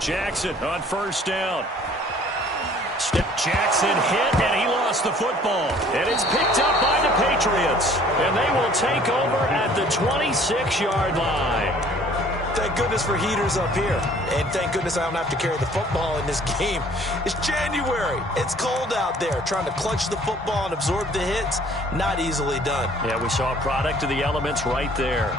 Jackson on first down. Jackson hit, and he lost the football. And it's picked up by the Patriots. And they will take over at the 26-yard line. Thank goodness for heaters up here. And thank goodness I don't have to carry the football in this game. It's January. It's cold out there. Trying to clutch the football and absorb the hits, not easily done. Yeah, we saw a product of the elements right there.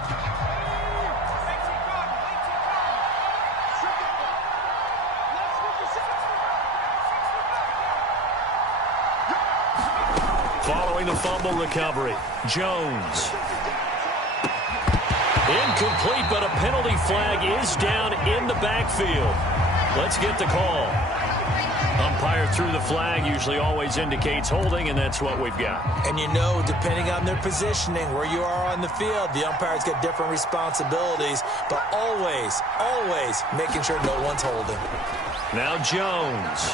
Following the fumble recovery, Jones. Incomplete, but a penalty flag is down in the backfield. Let's get the call. Umpire threw the flag, usually always indicates holding, and that's what we've got. And you know, depending on their positioning, where you are on the field, the umpires get different responsibilities, but always, always making sure no one's holding. Now Jones.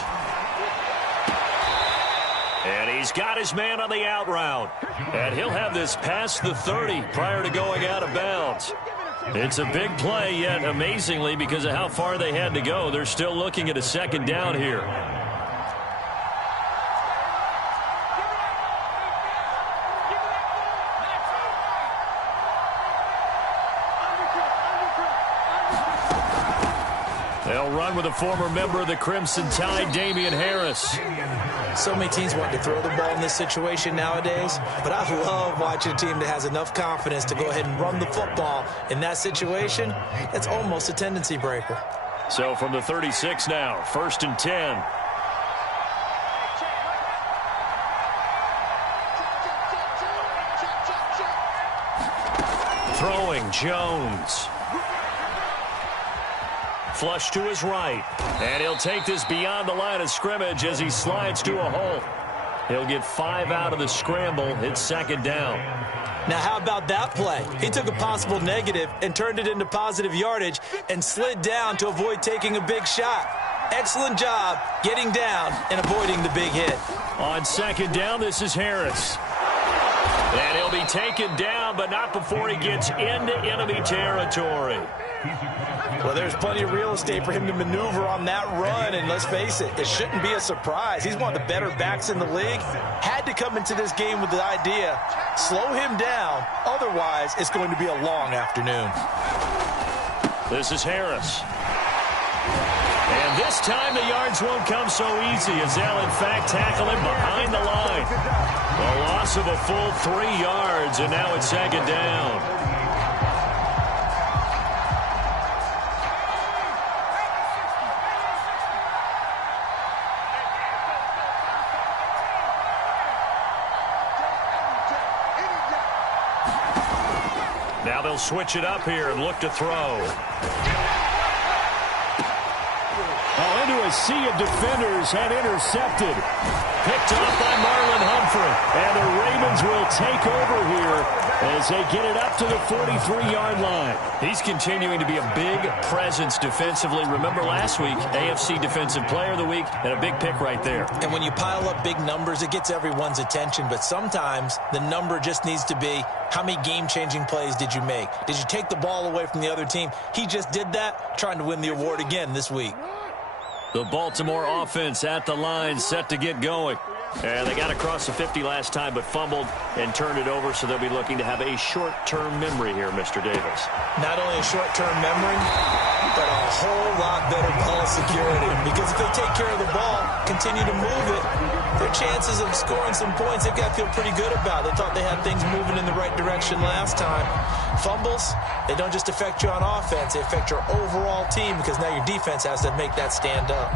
And he's got his man on the out route. And he'll have this past the 30 prior to going out of bounds. It's a big play, yet amazingly, because of how far they had to go, they're still looking at a second down here. They'll run with a former member of the Crimson Tide, Damian Harris. So many teams want to throw the ball in this situation nowadays, but I love watching a team that has enough confidence to go ahead and run the football. In that situation, it's almost a tendency breaker. So from the 36 now, 1st and 10. Throwing, Jones. Flush to his right. And he'll take this beyond the line of scrimmage as he slides to a hole. He'll get 5 out of the scramble. It's second down. Now, how about that play? He took a possible negative and turned it into positive yardage and slid down to avoid taking a big shot. Excellent job getting down and avoiding the big hit. On second down, this is Harris. And he'll be taken down, but not before he gets into enemy territory. Well, there's plenty of real estate for him to maneuver on that run, and let's face it, it shouldn't be a surprise. He's one of the better backs in the league. Had to come into this game with the idea, slow him down, otherwise it's going to be a long afternoon. This is Harris. And this time the yards won't come so easy as they'll, in fact, tackle him behind the line. A loss of a full 3 yards, and now it's second down. Now they'll switch it up here and look to throw. Into a sea of defenders and intercepted. Picked off by Marlon Humphrey. And the Ravens will take over here as they get it up to the 43-yard line. He's continuing to be a big presence defensively. Remember last week, AFC Defensive Player of the Week, and a big pick right there. And when you pile up big numbers, it gets everyone's attention. But sometimes the number just needs to be, how many game-changing plays did you make? Did you take the ball away from the other team? He just did that, trying to win the award again this week. The Baltimore offense at the line, set to get going. And they got across the 50 last time, but fumbled and turned it over, so they'll be looking to have a short-term memory here, Mr. Davis. Not only a short-term memory, but a whole lot better ball security. Because if they take care of the ball, continue to move it, their chances of scoring some points, they've got to feel pretty good about. They thought they had things moving in the right direction last time. Fumbles, they don't just affect you on offense, they affect your overall team, because now your defense has to make that stand up.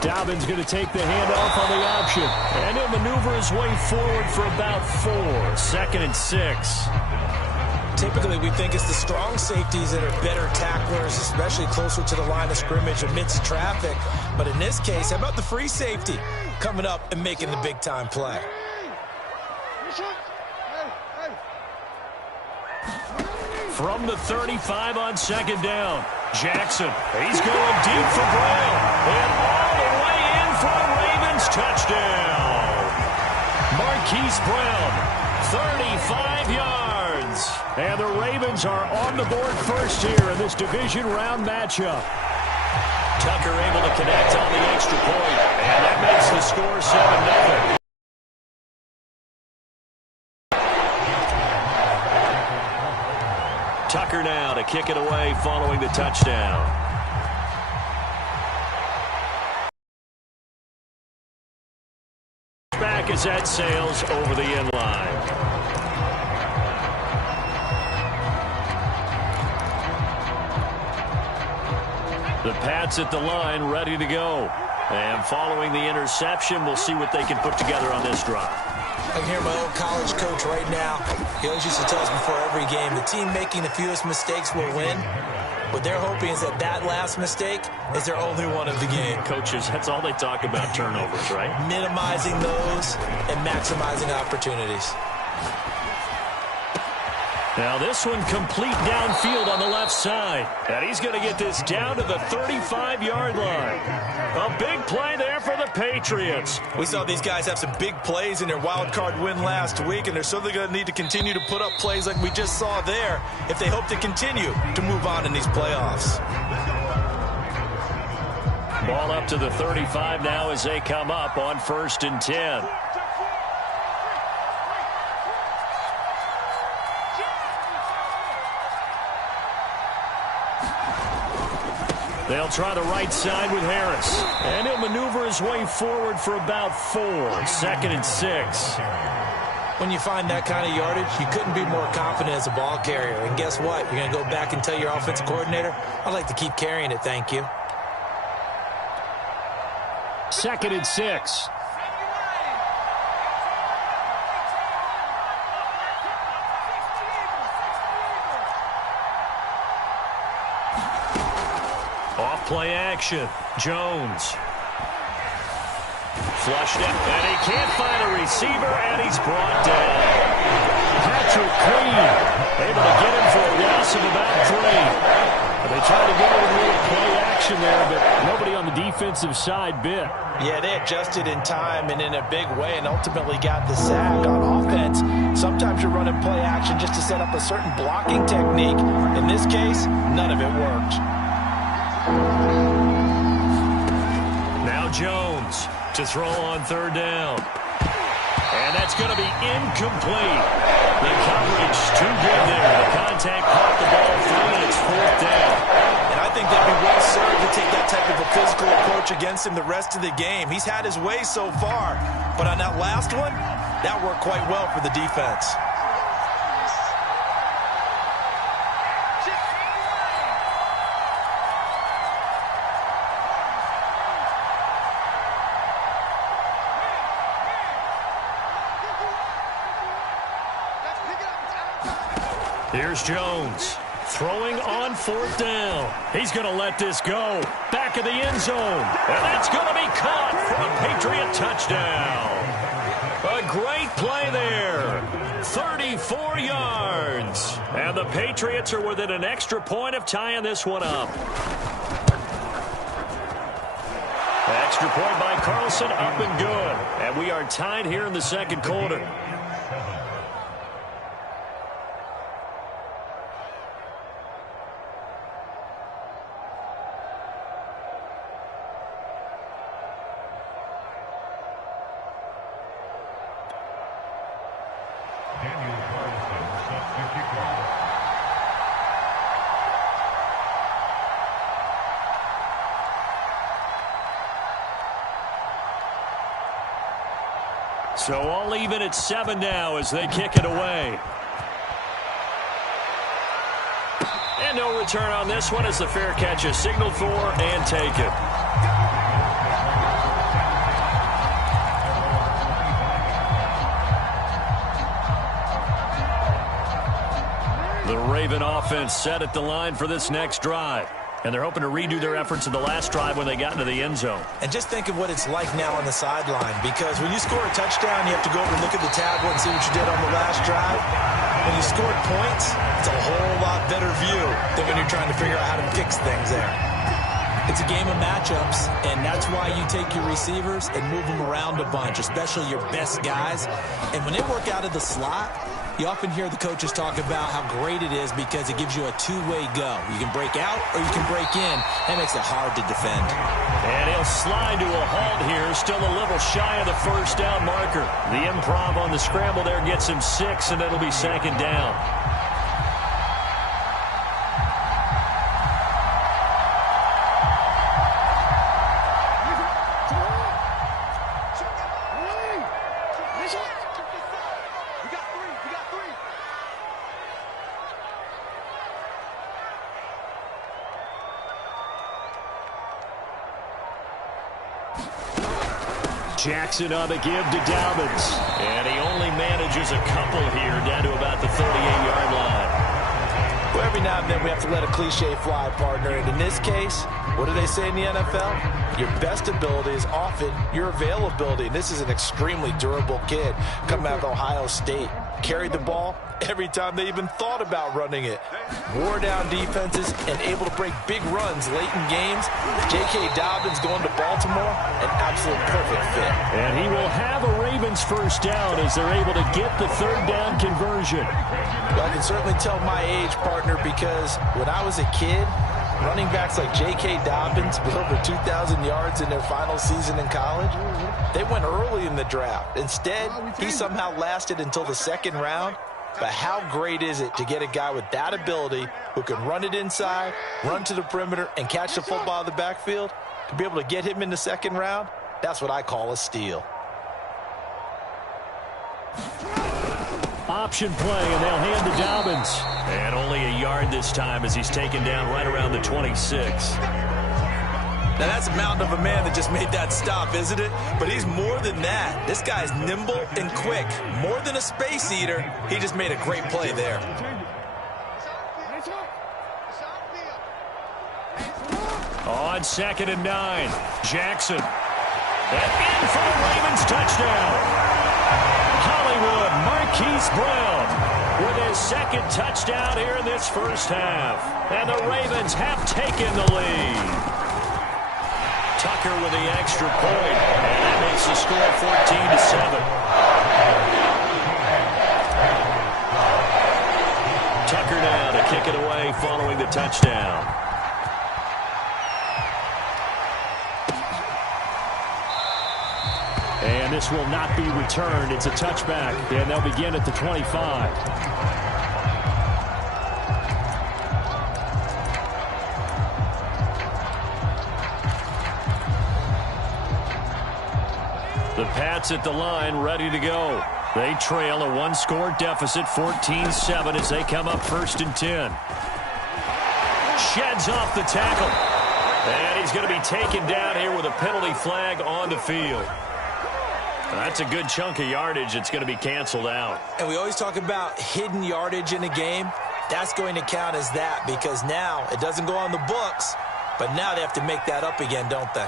Dobbins going to take the handoff on the option. And he'll maneuver his way forward for about 4. 2nd and 6. Typically, we think it's the strong safeties that are better tacklers, especially closer to the line of scrimmage amidst traffic. But in this case, how about the free safety coming up and making the big-time play? From the 35 on second down, Jackson. He's going deep for Brown. And all the way in for a Ravens touchdown. Marquise Brown, 35 yards. And the Ravens are on the board first here in this division round matchup. Tucker able to connect on the extra point. And that makes the score 7-0. Tucker now to kick it away following the touchdown. Back as that sails over the end line. The Pats at the line ready to go. And following the interception, we'll see what they can put together on this drive. I can hear my old college coach right now. He always used to tell us before every game, the team making the fewest mistakes will win. What they're hoping is that that last mistake is their only one of the game. Coaches, that's all they talk about, turnovers, right? Minimizing those and maximizing opportunities. Now this one complete downfield on the left side. And he's going to get this down to the 35-yard line. A big play there for the Patriots. We saw these guys have some big plays in their wild card win last week, and they're certainly going to need to continue to put up plays like we just saw there if they hope to continue to move on in these playoffs. Ball up to the 35 now as they come up on 1st and 10. They'll try the right side with Harris. And he'll maneuver his way forward for about 4. 2nd and 6. When you find that kind of yardage, you couldn't be more confident as a ball carrier. And guess what? You're going to go back and tell your offensive coordinator, I'd like to keep carrying it, thank you. 2nd and 6. Play action. Jones. Flushed it, and he can't find a receiver, and he's brought down. Patrick Queen able to get him for a loss of about 3. They tried to go with a little play action there, but nobody on the defensive side bit. Yeah, they adjusted in time and in a big way and ultimately got the sack on offense. Sometimes you're running play action just to set up a certain blocking technique. In this case, none of it worked. Now Jones to throw on 3rd down. And that's going to be incomplete. The coverage too good there. The contact caught the ball free, and it's 4th down. And I think they'd be well served to take that type of a physical approach against him the rest of the game. He's had his way so far. But on that last one, that worked quite well for the defense. Here's Jones throwing on 4th down. He's going to let this go. Back of the end zone. And that's going to be caught for a Patriot touchdown. A great play there. 34 yards. And the Patriots are within an extra point of tying this one up. Extra point by Carlson, up and good. And we are tied here in the 2nd quarter. So all even at 7 now as they kick it away. And no return on this one as the fair catch is signaled for and taken. The Raven offense set at the line for this next drive. And they're hoping to redo their efforts in the last drive when they got into the end zone. And just think of what it's like now on the sideline, because when you score a touchdown, you have to go over and look at the tablet and see what you did on the last drive. When you scored points, it's a whole lot better view than when you're trying to figure out how to fix things there. It's a game of matchups, and that's why you take your receivers and move them around a bunch, especially your best guys. And when they work out of the slot, you often hear the coaches talk about how great it is because it gives you a two-way go. You can break out or you can break in. That makes it hard to defend. And he'll slide to a halt here, still a little shy of the first down marker. The improv on the scramble there gets him 6, and it'll be second down. Jackson on the give to Dobbins. And he only manages a couple here down to about the 38-yard line. Well, every now and then we have to let a cliche fly, partner. And in this case, what do they say in the NFL? Your best ability is often your availability. And this is an extremely durable kid coming out of Ohio State. Carried the ball every time they even thought about running it. Wore down defenses and able to break big runs late in games. J.K. Dobbins going to Baltimore, an absolute perfect fit. And he will have a Ravens first down as they're able to get the third down conversion. Well, I can certainly tell my age, partner, because when I was a kid, running backs like J.K. Dobbins with over 2,000 yards in their final season in college, they went early in the draft. Instead, he somehow lasted until the second round. But how great is it to get a guy with that ability who can run it inside, run to the perimeter, and catch the football out of the backfield? To be able to get him in the second round, that's what I call a steal. Option play, and they'll hand to Dobbins. And only a yard this time as he's taken down right around the 26. Now, that's a mountain of a man that just made that stop, isn't it? But he's more than that. This guy's nimble and quick. More than a space eater, he just made a great play there. On 2nd and 9, Jackson. And in for the Ravens touchdown. Hollywood, Marquise Brown with his second touchdown here in this first half. And the Ravens have taken the lead. Tucker with the extra point, and that makes the score 14-7. Tucker now to kick it away following the touchdown. And this will not be returned. It's a touchback, and they'll begin at the 25. The Pats at the line, ready to go. They trail a one-score deficit, 14-7, as they come up 1st and 10. Sheds off the tackle. And he's going to be taken down here with a penalty flag on the field. That's a good chunk of yardage. It's going to be canceled out. And we always talk about hidden yardage in a game. That's going to count as that because now it doesn't go on the books, but now they have to make that up again, don't they?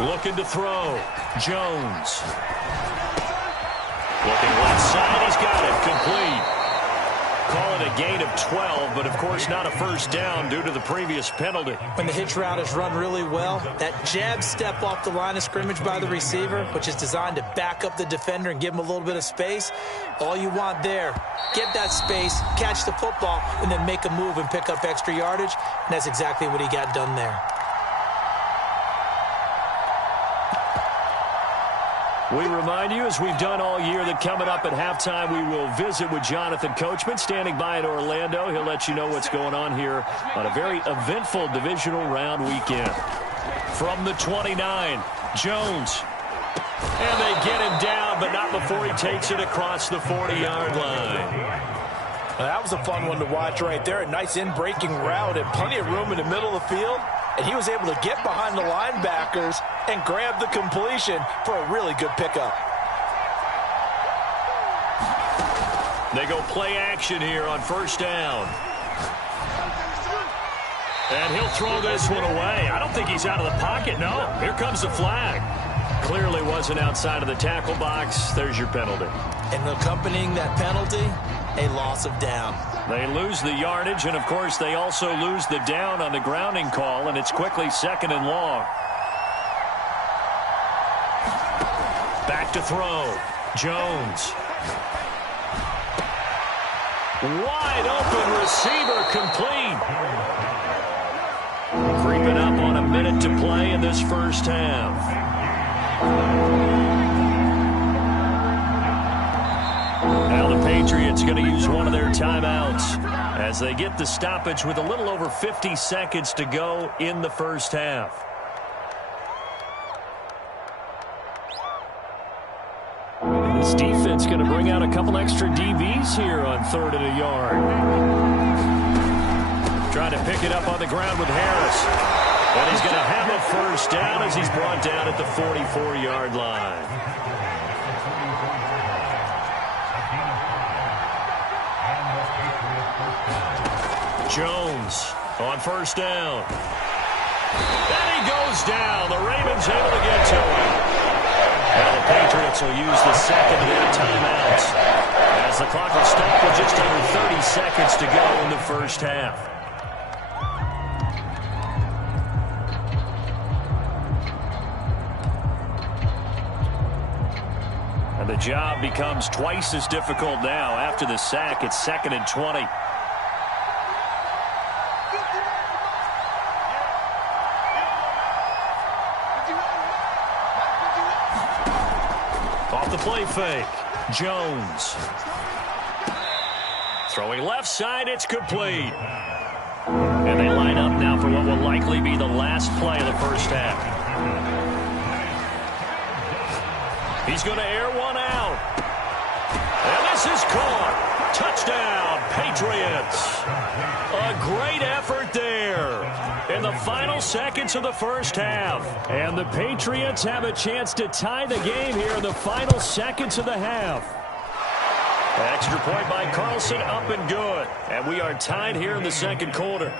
Looking to throw. Jones. Looking left side. He's got it. Complete. Call it a gain of 12, but of course not a first down due to the previous penalty. When the hitch route is run really well, that jab step off the line of scrimmage by the receiver, which is designed to back up the defender and give him a little bit of space, all you want there, get that space, catch the football, and then make a move and pick up extra yardage, and that's exactly what he got done there. We remind you, as we've done all year, that coming up at halftime, we will visit with Jonathan Coachman, standing by in Orlando. He'll let you know what's going on here on a very eventful divisional round weekend. From the 29, Jones. And they get him down, but not before he takes it across the 40-yard line. Well, that was a fun one to watch right there. A nice in-breaking route and plenty of room in the middle of the field. And he was able to get behind the linebackers and grab the completion for a really good pickup. They go play action here on first down. And he'll throw this one away. I don't think he's out of the pocket, no. Here comes the flag. Clearly wasn't outside of the tackle box. There's your penalty. And accompanying that penalty, a loss of down. They lose the yardage, and, of course, they also lose the down on the grounding call, and it's quickly 2nd and long. Back to throw. Jones. Wide open receiver complete. Creeping up on a minute to play in this first half. Now the Patriots going to use one of their timeouts as they get the stoppage with a little over 50 seconds to go in the first half. This defense going to bring out a couple extra DBs here on 3rd and a yard. Trying to pick it up on the ground with Harris. And he's going to have a first down as he's brought down at the 44-yard line. Jones on first down. And he goes down. The Ravens able to get to him. Now the Patriots will use the second of their timeouts as the clock will stop with just under 30 seconds to go in the first half. And the job becomes twice as difficult now after the sack. It's 2nd and 20. Off the play fake. Jones. Throwing left side, it's complete. And they line up now for what will likely be the last play of the first half. He's going to air one out. And this is caught. Touchdown, Patriots. A great effort there in the final seconds of the first half. And the Patriots have a chance to tie the game here in the final seconds of the half. Extra point by Carlson, up and good. And we are tied here in the second quarter.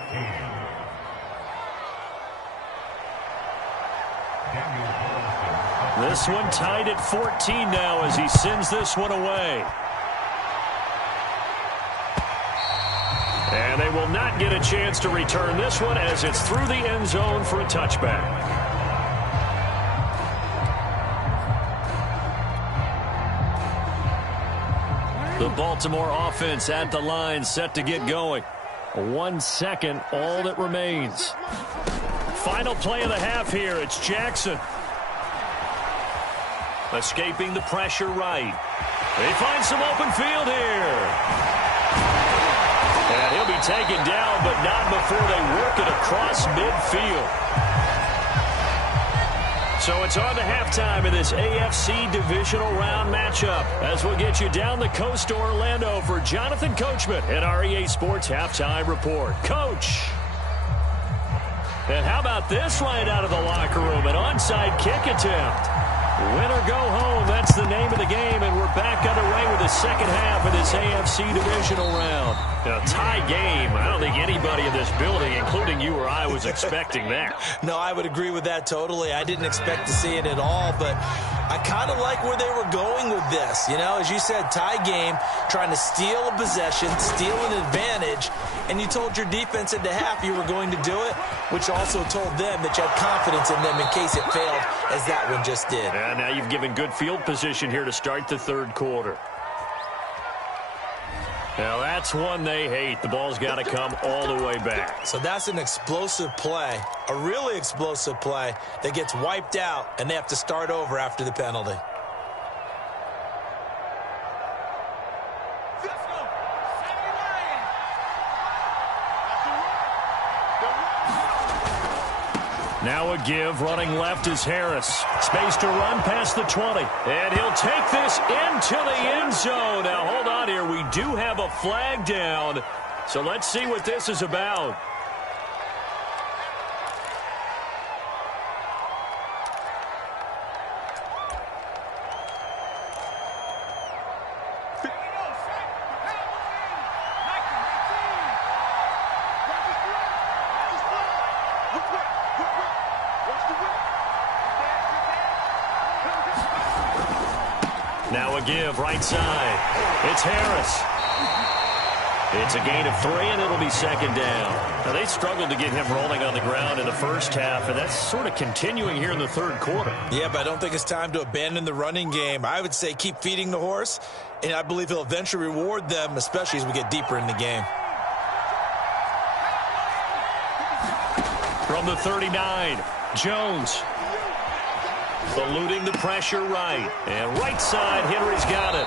This one tied at 14 now as he sends this one away. And they will not get a chance to return this one as it's through the end zone for a touchback. The Baltimore offense at the line, set to get going. 1 second, all that remains. Final play of the half here. It's Jackson. Escaping the pressure right. They find some open field here. And he'll be taken down, but not before they work it across midfield. So it's on to halftime in this AFC divisional round matchup as we'll get you down the coast to Orlando for Jonathan Coachman at our EA Sports Halftime Report. Coach. And how about this right out of the locker room? An onside kick attempt. Win or go home, that's the name of the game, and we're back underway with the second half of this AFC divisional round. A tie game. I don't think anybody in this building, including you or I, was expecting that. No, I would agree with that totally. I didn't expect to see it at all, but I kind of like where they were going with this. You know, as you said, tie game, trying to steal a possession, steal an advantage, and you told your defense at the half you were going to do it, which also told them that you had confidence in them in case it failed, as that one just did. And now you've given good field position here to start the third quarter. Now that's one they hate. The ball's got to come all the way back. So that's an explosive play, a really explosive play that gets wiped out, and they have to start over after the penalty. Now a give, running left is Harris. Space to run past the 20. And he'll take this into the end zone. Now hold on here. We do have a flag down. So let's see what this is about. Now a give right side. It's Harris. It's a gain of 3, and it'll be second down. Now, they struggled to get him rolling on the ground in the first half, and that's sort of continuing here in the third quarter. Yeah, but I don't think it's time to abandon the running game. I would say keep feeding the horse, and I believe he'll eventually reward them, especially as we get deeper in the game. From the 39, Jones. Eluding the pressure right. And right side, Henry's got it.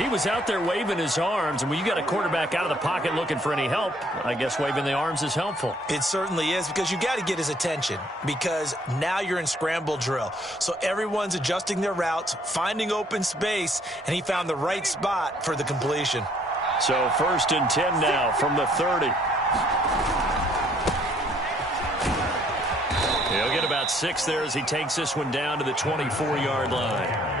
He was out there waving his arms, and when you got a quarterback out of the pocket looking for any help, I guess waving the arms is helpful. It certainly is, because you got to get his attention, because now you're in scramble drill. So everyone's adjusting their routes, finding open space, and he found the right spot for the completion. So 1st and 10 now from the 30. He'll get about 6 there as he takes this one down to the 24-yard line.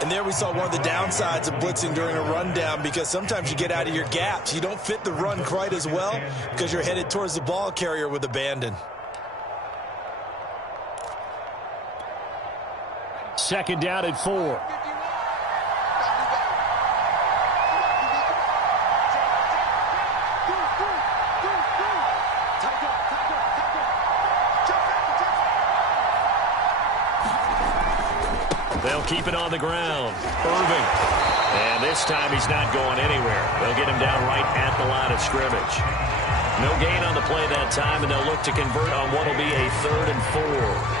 And there we saw one of the downsides of blitzing during a rundown, because sometimes you get out of your gaps. You don't fit the run quite as well because you're headed towards the ball carrier with abandon. Second down at 4. They'll keep it on the ground. Irving. And this time he's not going anywhere. They'll get him down right at the line of scrimmage. No gain on the play that time, and they'll look to convert on what will be a 3rd and 4.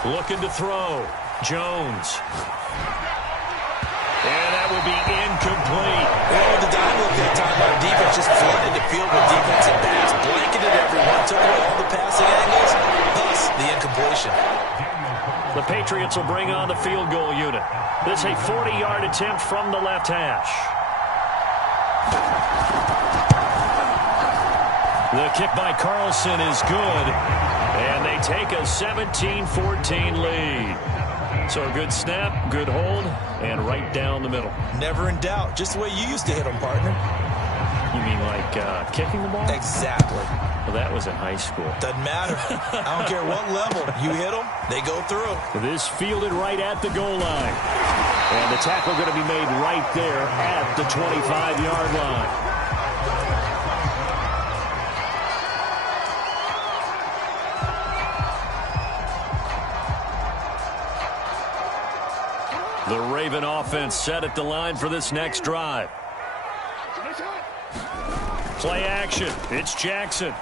Looking to throw. Jones. And that will be incomplete. Well, the dime look that time, our defense just flooded the field with defensive backs, blanketed everyone, took away all the passing angles, thus the incompletion. The Patriots will bring on the field goal unit. This is a 40-yard attempt from the left hash. The kick by Carlson is good, and they take a 17-14 lead. So a good snap, good hold, and right down the middle. Never in doubt. Just the way you used to hit them, partner. You mean like kicking the ball? Exactly. Well, that was in high school. Doesn't matter. I don't care what level. You hit them, they go through. This fielded right at the goal line. And the tackle going to be made right there at the 25-yard line. The Raven offense set at the line for this next drive. Play action. It's Jackson.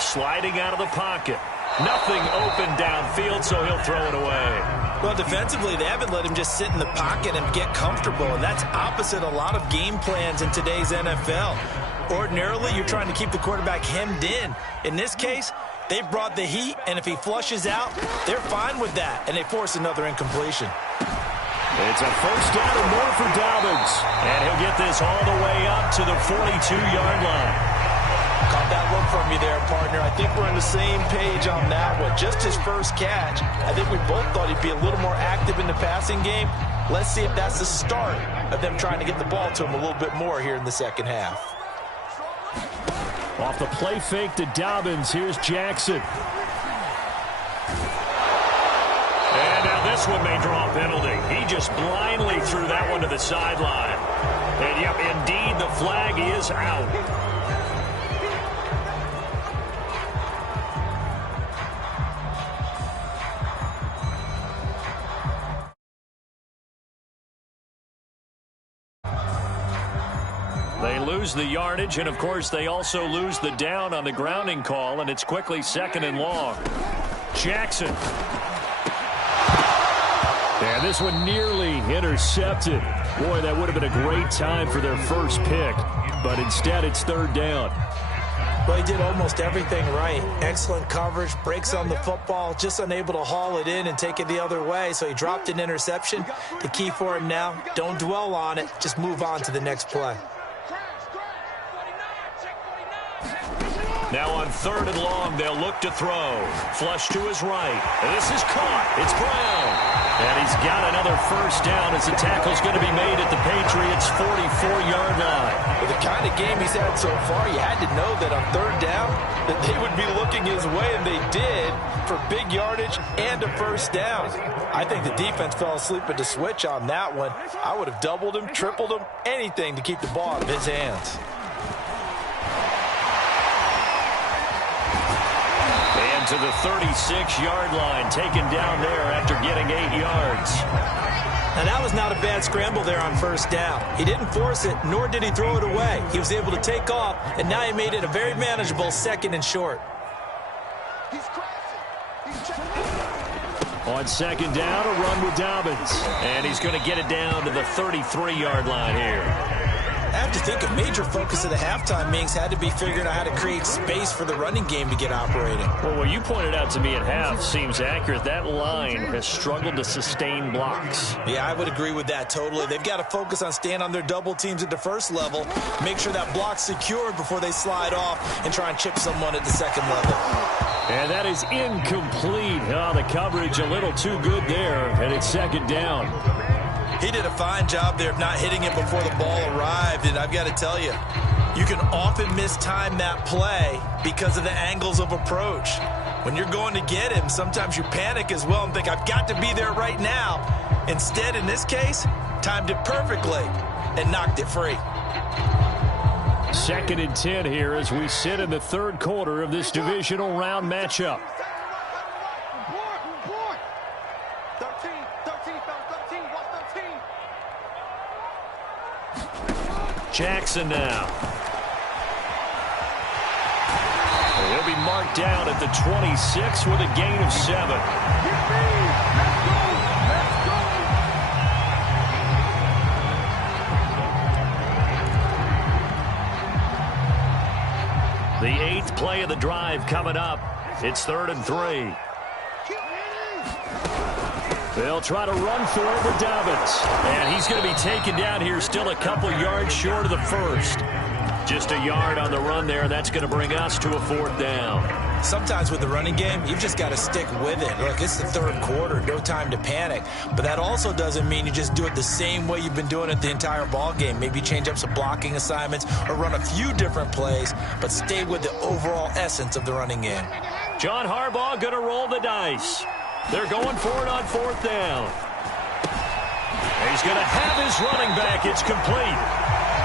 Sliding out of the pocket. Nothing open downfield, so he'll throw it away. Well, defensively, they haven't let him just sit in the pocket and get comfortable, and that's opposite a lot of game plans in today's NFL. Ordinarily, you're trying to keep the quarterback hemmed in. In this case, they brought the heat, and if he flushes out, they're fine with that, and they force another incompletion. It's a first down and more for Dobbins. And he'll get this all the way up to the 42-yard line. Caught that look from you there, partner. I think we're on the same page on that one. Just his first catch. I think we both thought he'd be a little more active in the passing game. Let's see if that's the start of them trying to get the ball to him a little bit more here in the second half. Off the play fake to Dobbins, here's Jackson. And now this one may draw a penalty. He just blindly threw that one to the sideline. And yep, indeed, the flag is out. They lose the yardage, and of course they also lose the down on the grounding call, and it's quickly 2nd and long. Jackson. And this one nearly intercepted. Boy, that would have been a great time for their first pick, but instead it's 3rd down. Well, he did almost everything right. Excellent coverage, breaks on the football, just unable to haul it in and take it the other way. So he dropped an interception. The key for him now, don't dwell on it. Just move on to the next play. Now on 3rd and long, they'll look to throw. Flush to his right. And this is caught. It's Brown. And he's got another first down as the tackle's going to be made at the Patriots' 44-yard line. With the kind of game he's had so far, you had to know that on 3rd down that they would be looking his way, and they did, for big yardage and a first down. I think the defense fell asleep at the switch on that one. I would have doubled him, tripled him, anything to keep the ball out of his hands. And to the 36-yard line, taken down there after getting 8 yards. Now, that was not a bad scramble there on first down. He didn't force it, nor did he throw it away. He was able to take off, and now he made it a very manageable 2nd and short. On 2nd down, a run with Dobbins. And he's going to get it down to the 33-yard line here. I have to think a major focus of the halftime meetings had to be figuring out how to create space for the running game to get operating. Well, what you pointed out to me at half seems accurate. That line has struggled to sustain blocks. Yeah, I would agree with that totally. They've got to focus on staying on their double teams at the first level, make sure that block's secured before they slide off and try and chip someone at the second level. And that is incomplete. Oh, the coverage a little too good there, and it's 2nd down. He did a fine job there of not hitting it before the ball arrived, and I've got to tell you, you can often mistime that play because of the angles of approach. When you're going to get him, sometimes you panic as well and think, I've got to be there right now. Instead, in this case, timed it perfectly and knocked it free. 2nd and 10 here as we sit in the 3rd quarter of this divisional round matchup. Jackson now. He'll be marked down at the 26 with a gain of 7. The 8th play of the drive coming up. It's 3rd and 3. They'll try to run for it with Dobbins. And he's going to be taken down here still a couple yards short of the first. Just a yard on the run there. That's going to bring us to a 4th down. Sometimes with the running game, you've just got to stick with it. Look, it's the 3rd quarter. No time to panic. But that also doesn't mean you just do it the same way you've been doing it the entire ball game. Maybe change up some blocking assignments or run a few different plays, but stay with the overall essence of the running game. John Harbaugh going to roll the dice. They're going for it on 4th down. He's going to have his running back. It's complete.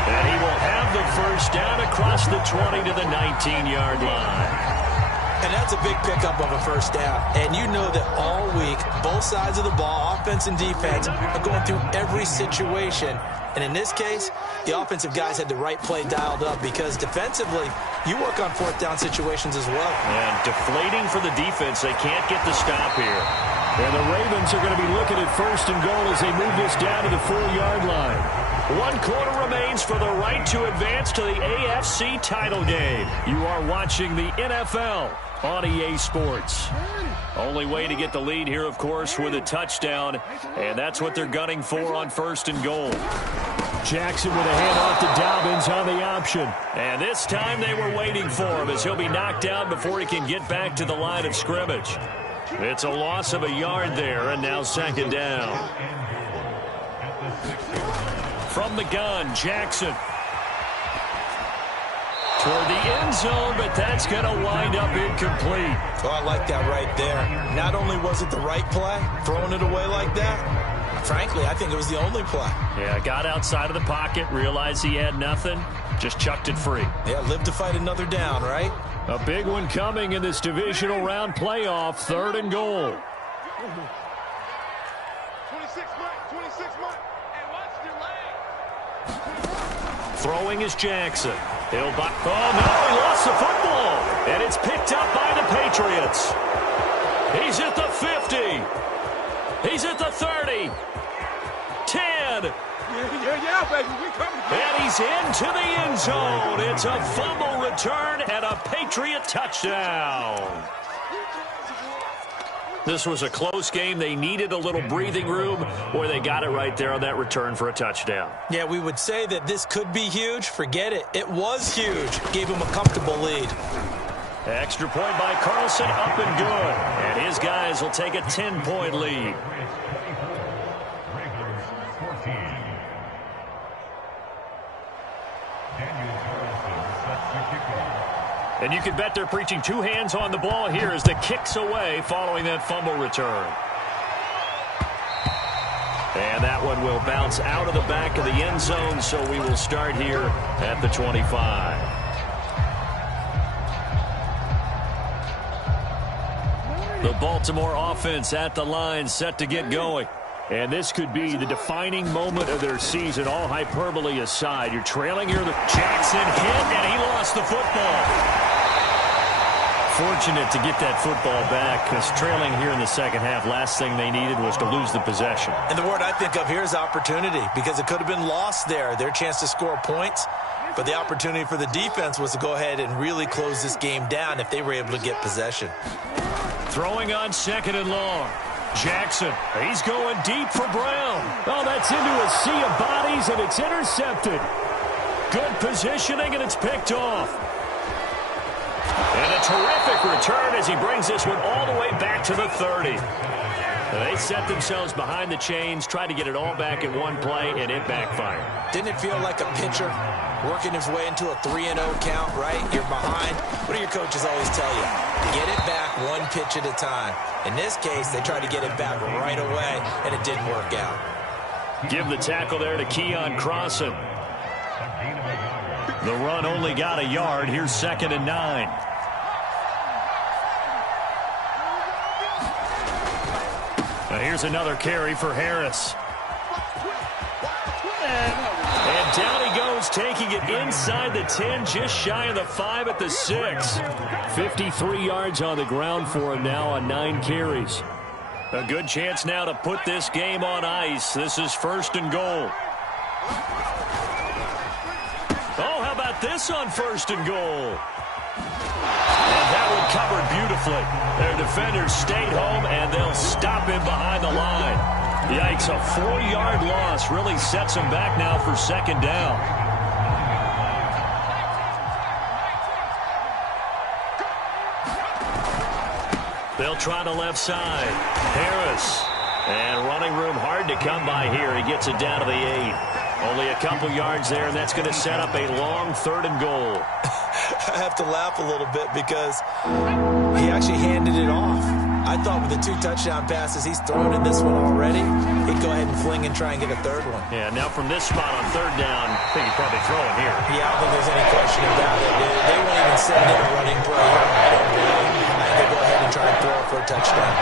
And he will have the first down across the 20 to the 19-yard line. And that's a big pickup of a first down. And you know that all week, both sides of the ball, offense and defense, are going through every situation. And in this case, the offensive guys had the right play dialed up because defensively, you work on 4th down situations as well. And deflating for the defense. They can't get the stop here. And the Ravens are going to be looking at 1st and goal as they move this down to the 4-yard line. 1 quarter remains for the right to advance to the AFC title game. You are watching the NFL on EA Sports. Only way to get the lead here, of course, with a touchdown. And that's what they're gunning for on 1st and goal. Jackson with a handoff to Dobbins on the option. And this time they were waiting for him as he'll be knocked down before he can get back to the line of scrimmage. It's a loss of a yard there, and now 2nd down. From the gun, Jackson. Toward the end zone, but that's going to wind up incomplete. Oh, I like that right there. Not only was it the right play, throwing it away like that, frankly, I think it was the only play. Yeah, got outside of the pocket, realized he had nothing, just chucked it free. Yeah, live to fight another down, right? A big one coming in this divisional round playoff, 3rd and goal. 26 Mike. And watch your leg. Throwing is Jackson. He'll buy. Oh, no, he lost the football. And it's picked up by the Patriots. He's at the 50. He's at the 30. 10. Yeah, baby. We coming. And he's into the end zone. It's a fumble return and a Patriot touchdown. This was a close game. They needed a little breathing room, or they got it right there on that return for a touchdown. Yeah, we would say that this could be huge. Forget it. It was huge. Gave him a comfortable lead. Extra point by Carlson, up and good. And his guys will take a 10-point lead. And you can bet they're preaching two hands on the ball here as the kick's away following that fumble return. And that one will bounce out of the back of the end zone, so we will start here at the 25. The Baltimore offense at the line, set to get going. And this could be the defining moment of their season, all hyperbole aside. You're trailing here. Jackson hit, and he lost the football. Fortunate to get that football back, because trailing here in the second half, last thing they needed was to lose the possession. And the word I think of here is opportunity, because it could have been lost there, their chance to score points. But the opportunity for the defense was to go ahead and really close this game down if they were able to get possession. Throwing on second and long. Jackson, he's going deep for Brown. Oh, that's into a sea of bodies, and it's intercepted. Good positioning, and it's picked off. And a terrific return as he brings this one all the way back to the 30. They set themselves behind the chains, tried to get it all back in one play, and it backfired. Didn't it feel like a pitcher working his way into a 3-0 count, right? You're behind. What do your coaches always tell you? Get it back one pitch at a time. In this case, they tried to get it back right away, and it didn't work out. Give the tackle there to Keon Crossan. The run only got a yard. Here's 2nd and 9. Now here's another carry for Harris. And down he goes, taking it inside the 10, just shy of the 5 at the 6. 53 yards on the ground for him now on 9 carries. A good chance now to put this game on ice. This is 1st and goal. Oh, how about this on 1st and goal? And that one covered beautifully. Their defenders stayed home, and they'll stop him behind the line. Yikes, a 4-yard loss really sets him back now for 2nd down. They'll try the left side. Harris. And running room hard to come by here. He gets it down to the 8. Only a couple yards there, and that's going to set up a long 3rd and goal. I have to laugh a little bit because he actually handed it off. I thought with the 2 touchdown passes he's thrown in this one already, he'd go ahead and fling and try and get a 3rd one. Yeah, now from this spot on 3rd down, I think he'd probably throw it here. Yeah, I don't think there's any question about it. They won't even send in a running play here. I don't believe. I think they go ahead and try and throw it for a touchdown.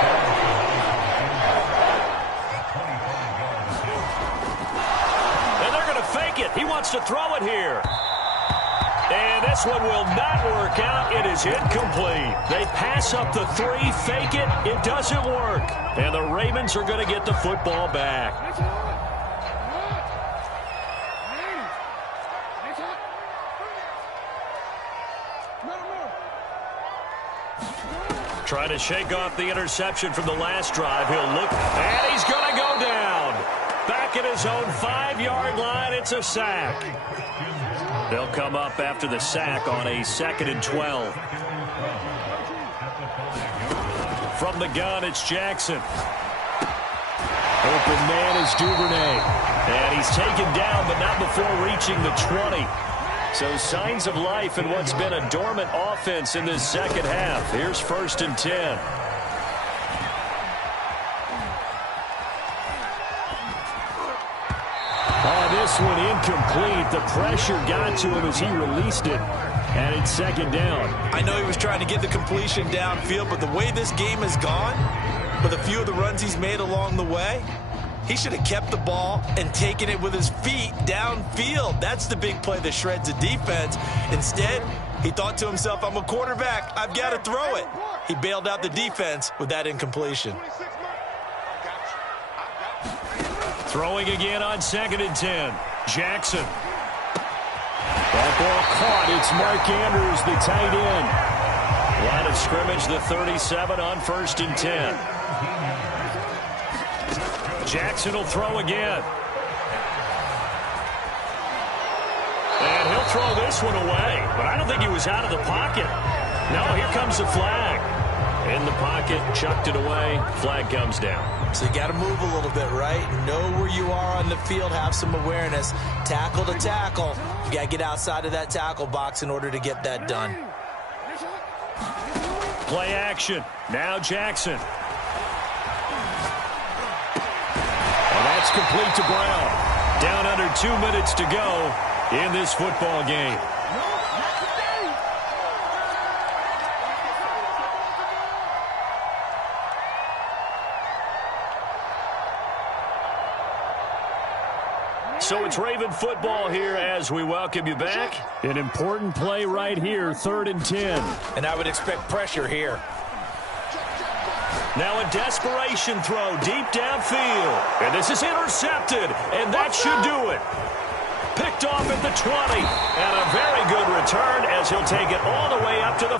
And they're going to fake it. He wants to throw it here. And this one will not work out. It is incomplete. They pass up the 3, fake it. It doesn't work. And the Ravens are going to get the football back. Trying to shake off the interception from the last drive. He'll look, and he's going to go down. Back at his own 5-yard line. It's a sack. They'll come up after the sack on a 2nd and 12. From the gun, it's Jackson. Open man is Duvernay. And he's taken down, but not before reaching the 20. So signs of life in what's been a dormant offense in this second half. Here's 1st and 10. This one incomplete. The pressure got to him as he released it. And it's 2nd down. I know he was trying to get the completion downfield, but the way this game has gone, with a few of the runs he's made along the way, he should have kept the ball and taken it with his feet downfield. That's the big play that shreds the defense. Instead, he thought to himself, I'm a quarterback. I've got to throw it. He bailed out the defense with that incompletion. Throwing again on 2nd and 10. Jackson. That ball caught. It's Mark Andrews, the tight end. Line of scrimmage, the 37 on 1st and 10. Jackson will throw again. And he'll throw this one away. But I don't think he was out of the pocket. No, here comes the flag. In the pocket, chucked it away. Flag comes down. So you got to move a little bit, right? Know where you are on the field, have some awareness. Tackle to tackle. You got to get outside of that tackle box in order to get that done. Play action. Now Jackson. And that's complete to Brown. Down under 2 minutes to go in this football game. So it's Raven football here as we welcome you back. An important play right here, 3rd and 10. And I would expect pressure here. Now a desperation throw deep downfield. And this is intercepted, and that should do it. Picked off at the 20. And a very good return as he'll take it all the way up to the